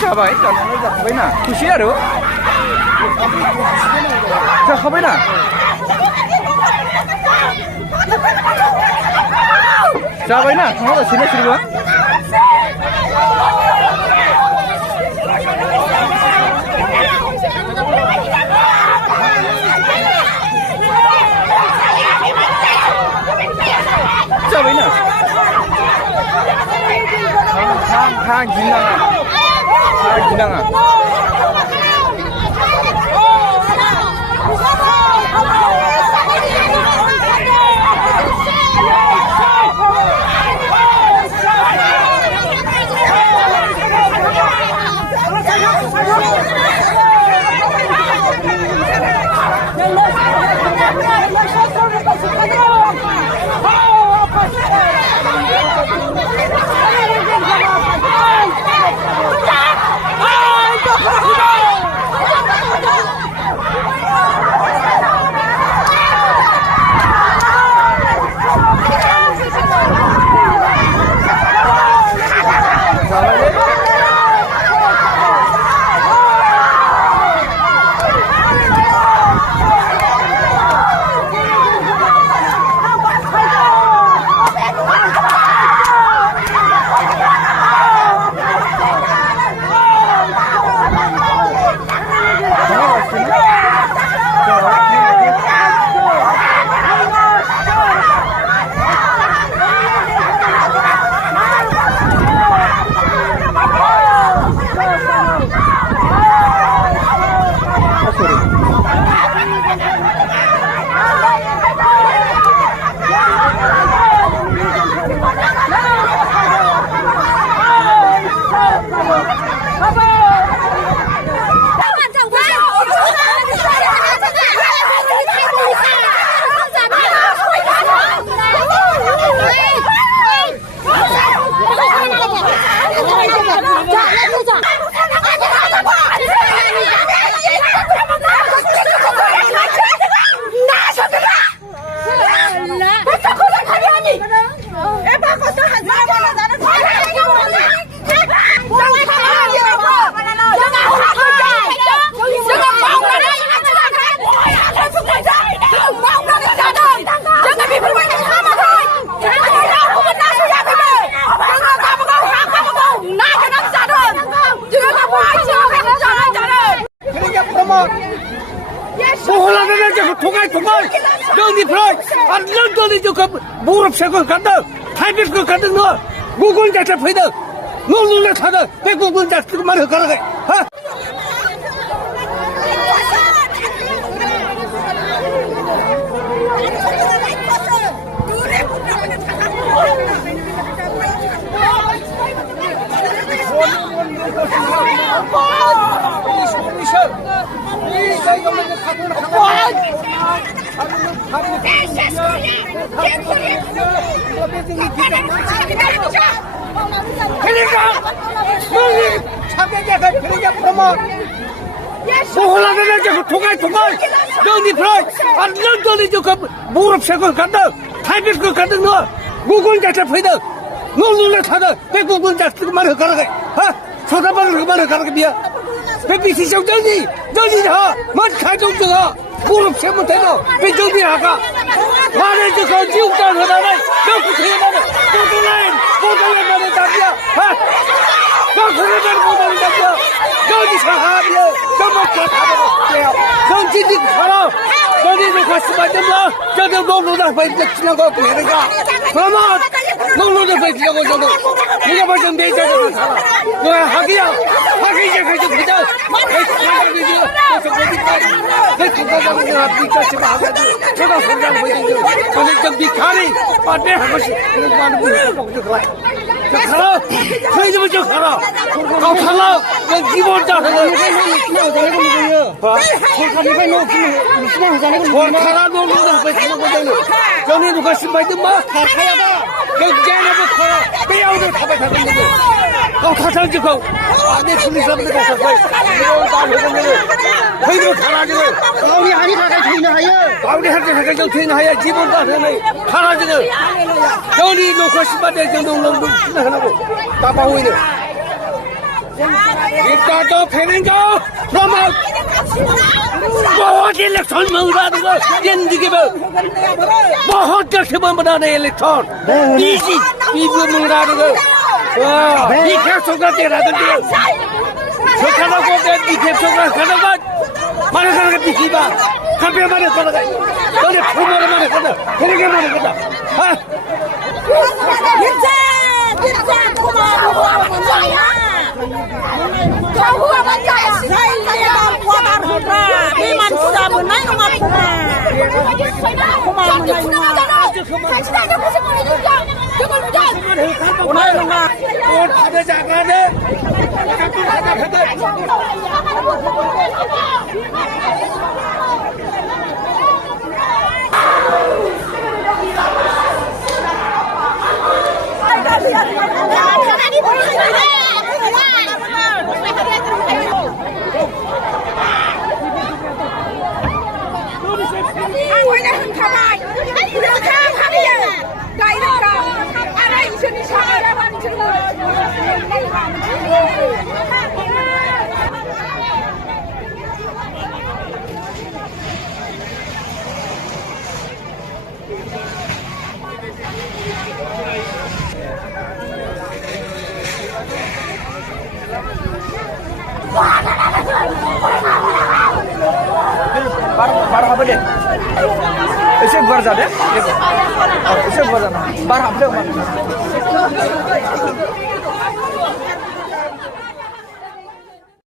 जाबाय जानानै जाखाबायना खुसि आरो जाखाबायना जाबायना थांगासिनो बिसोरबो जाबायना थां गिनाङा 통할 너희들 안 너희들 저 무릎 세고 간다 타이비스 간다 너 무군 자체 보이다 너 눈에 타다 백국군 자체 그만 가라가 하 통할 너희들 저 무릎 세고 간다 타이비스 간다 너 무군 자체 보이다 너 눈에 타다 백국군 자체 그만 가라가 하 쳐다봐라 그만 가라가 미야 백비시 정정이 너희들 뭔 가정들아 무릎 세면 되나 백정비하가 말해줘 그 지옥장 하나는 너 구태여나는 모델라인 답이야 너 그러면 모델라인 답이야 너희 사합이야 너뭐 가다가 너 진짜 가라 너희들 가슴만 좀 봐 저들 농로다 바이트 지나고 내려가 그러면 농로다 바이트 지나고 저도 네가 벌써 내 자리에 살아 너야 하기야 이제 가지고 그냥 그래서 어디까지 그래서 앞뒤까지 와가지고 저가 성장 보이는 거 저는 좀 비카리 반대 한 번씩 그런 거 하는 분이 또 그래 저 가라 저희들은 저 가라 너 가라 너 기본 자 가라 가라 너 누가 뺏기는 거잖아 전에 누가 신발 좀 봐 다 타야 봐 여기에는 뭐 타라 빼야오는 타봐가는 거지 너 타상 지고 안에 풀리사람들 가서 이거 다 해보면은 저희들 가라지고 우리 아니 가가 저희는 하여 아무리 할때 잠깐 좀 트인 하야 집은 다 되네. 하나 지금 겨울이 놓고 싶은데 정도 하나고 따바고 있네. 이따도 패는 거 너만 बहुत इलेक्शन में उड़ा दूंगा जिंदगी में बहुत जगह में बना रहे इलेक्शन इजी पीपी में उड़ा दूंगा दिखे सोगा तेरा तो खाना को दे दिखे सोगा खाना का मारे करके पीछे बा कभी मारे करके तो ने मारे करके फिर के मारे करके हाँ Huwa banjaya sai ya kuata hura ni man sudah menai rumah kuma kita ada musim ini juga jangan hujan menai rumah ada jaga deh बार हाबो दे एसे गुवार जादे एसे गुवार जाना बार हाबदो